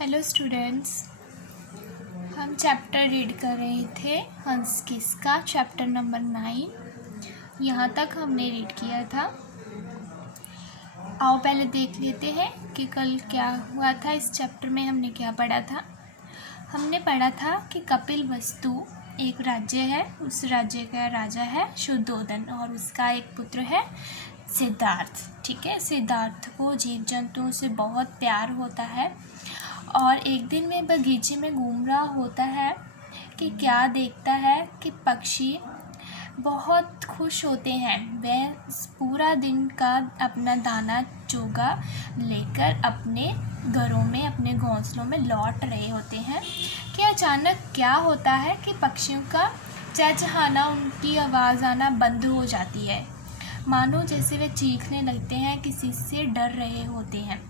Hello students, हम chapter read कर रहे थे हंस किसका चैप्टर नंबर 9। यहाँ तक हमने रीड किया था। आओ पहले देख लेते हैं कि कल क्या हुआ था। इस चैप्टर में हमने क्या पढ़ा था। हमने पढ़ा था कि कपिलवस्तु एक राज्य है, उस राज्य का राजा है शुद्धोधन और उसका एक पुत्र है सिद्धार्थ। ठीक है, सिद्धार्थ को जीव जंतुओं से बहुत प्यार होता है और एक दिन में बगीचे में घूम रहा होता है कि क्या देखता है कि पक्षी बहुत खुश होते हैं। वह पूरा दिन का अपना दाना चोगा लेकर अपने घरों में, अपने घोंसलों में लौट रहे होते हैं कि अचानक क्या होता है कि पक्षियों का चहचहाना, उनकी आवाज़ आना बंद हो जाती है, मानो जैसे वे चीखने लगते हैं, किसी से डर रहे होते हैं।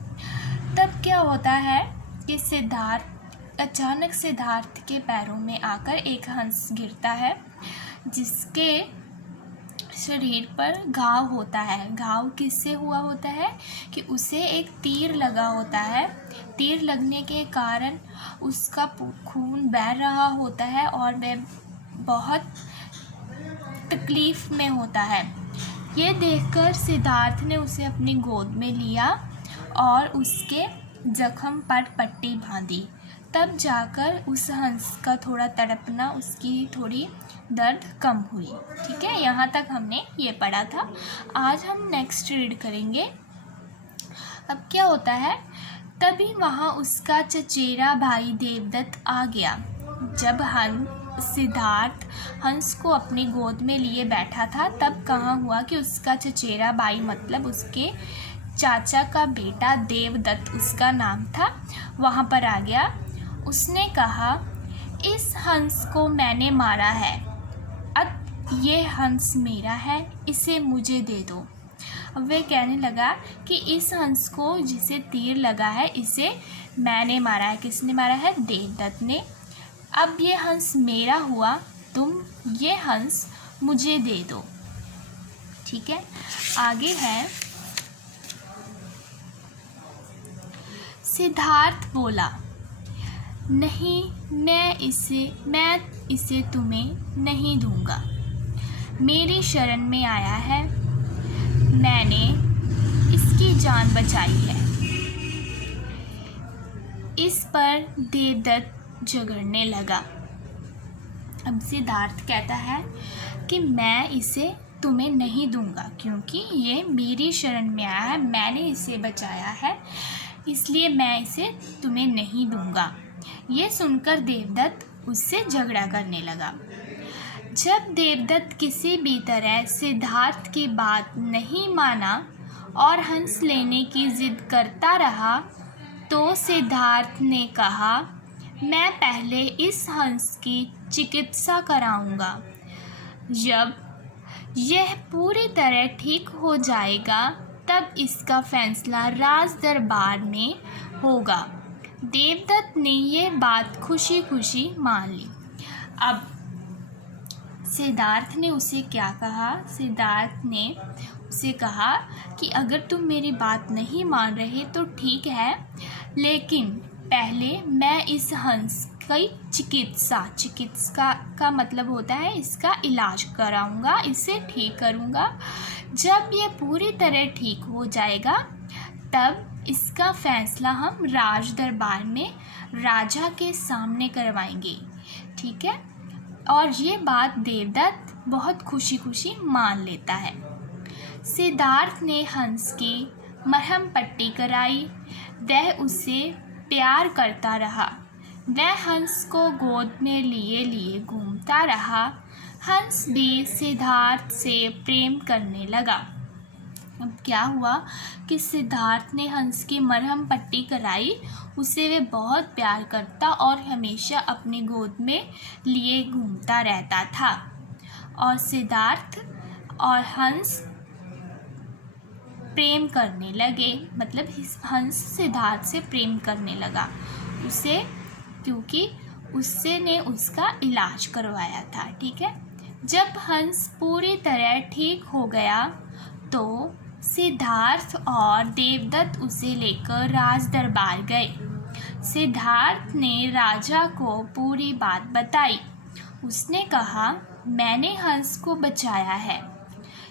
तब क्या होता है कि अचानक सिद्धार्थ के पैरों में आकर एक हंस गिरता है, जिसके शरीर पर घाव होता है। घाव किससे हुआ होता है कि उसे एक तीर लगा होता है। तीर लगने के कारण उसका खून बह रहा होता है और वह बहुत तकलीफ़ में होता है। ये देखकर सिद्धार्थ ने उसे अपनी गोद में लिया और उसके जख्म पर पट्टी बांधी। तब जाकर उस हंस का थोड़ा तड़पना, उसकी थोड़ी दर्द कम हुई। ठीक है, यहाँ तक हमने ये पढ़ा था। आज हम नेक्स्ट रीड करेंगे। अब क्या होता है, तभी वहाँ उसका चचेरा भाई देवदत्त आ गया। जब सिद्धार्थ हंस को अपनी गोद में लिए बैठा था, तब कहाँ हुआ कि उसका चचेरा भाई, मतलब उसके चाचा का बेटा देवदत्त उसका नाम था, वहाँ पर आ गया। उसने कहा, इस हंस को मैंने मारा है, अब ये हंस मेरा है, इसे मुझे दे दो। अब वह कहने लगा कि इस हंस को जिसे तीर लगा है, इसे मैंने मारा है। किसने मारा है? देवदत्त ने। अब ये हंस मेरा हुआ, तुम ये हंस मुझे दे दो। ठीक है, आगे है। सिद्धार्थ बोला, नहीं, मैं इसे तुम्हें नहीं दूंगा। मेरी शरण में आया है, मैंने इसकी जान बचाई है। इस पर देवदत्त झगड़ने लगा। अब सिद्धार्थ कहता है कि मैं इसे तुम्हें नहीं दूंगा, क्योंकि ये मेरी शरण में आया है, मैंने इसे बचाया है, इसलिए मैं इसे तुम्हें नहीं दूंगा। ये सुनकर देवदत्त उससे झगड़ा करने लगा। जब देवदत्त किसी भी तरह सिद्धार्थ की बात नहीं माना और हंस लेने की जिद करता रहा, तो सिद्धार्थ ने कहा, मैं पहले इस हंस की चिकित्सा कराऊंगा। जब यह पूरी तरह ठीक हो जाएगा, तब इसका फैसला राज दरबार में होगा। देवदत्त ने यह बात खुशी खुशी मान ली। अब सिद्धार्थ ने उसे क्या कहा? सिद्धार्थ ने उसे कहा कि अगर तुम मेरी बात नहीं मान रहे तो ठीक है, लेकिन पहले मैं इस हंस की चिकित्सा का मतलब होता है इसका इलाज कराऊंगा, इसे ठीक करूंगा। जब ये पूरी तरह ठीक हो जाएगा, तब इसका फैसला हम राज दरबार में राजा के सामने करवाएंगे। ठीक है, और ये बात देवदत्त बहुत खुशी खुशी मान लेता है। सिद्धार्थ ने हंस की मरहम पट्टी कराई। वह उसे प्यार करता रहा। वह हंस को गोद में लिए लिए घूमता रहा। हंस भी सिद्धार्थ से प्रेम करने लगा। अब क्या हुआ कि सिद्धार्थ ने हंस की मरहम पट्टी कराई। उसे वे बहुत प्यार करता और हमेशा अपनी गोद में लिए घूमता रहता था। और सिद्धार्थ और हंस प्रेम करने लगे, मतलब हंस सिद्धार्थ से प्रेम करने लगा उसे, क्योंकि उससे ने उसका इलाज करवाया था। ठीक है, जब हंस पूरी तरह ठीक हो गया, तो सिद्धार्थ और देवदत्त उसे लेकर राज दरबार गए। सिद्धार्थ ने राजा को पूरी बात बताई। उसने कहा, मैंने हंस को बचाया है,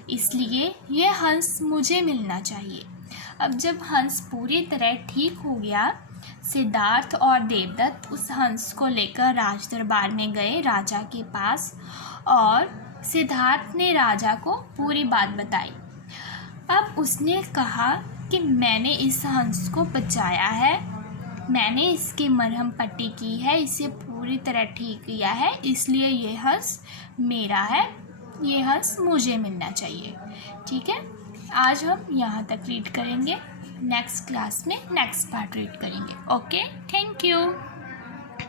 इसलिए ये हंस मुझे मिलना चाहिए। अब जब हंस पूरी तरह ठीक हो गया, सिद्धार्थ और देवदत्त उस हंस को लेकर राज दरबार में गए राजा के पास, और सिद्धार्थ ने राजा को पूरी बात बताई। अब उसने कहा कि मैंने इस हंस को बचाया है, मैंने इसकी मरहम पट्टी की है, इसे पूरी तरह ठीक किया है, इसलिए ये हंस मेरा है, ये हंस मुझे मिलना चाहिए। ठीक है, आज हम यहाँ तक रीड करेंगे, नेक्स्ट क्लास में नेक्स्ट पार्ट रीड करेंगे। Okay, thank you.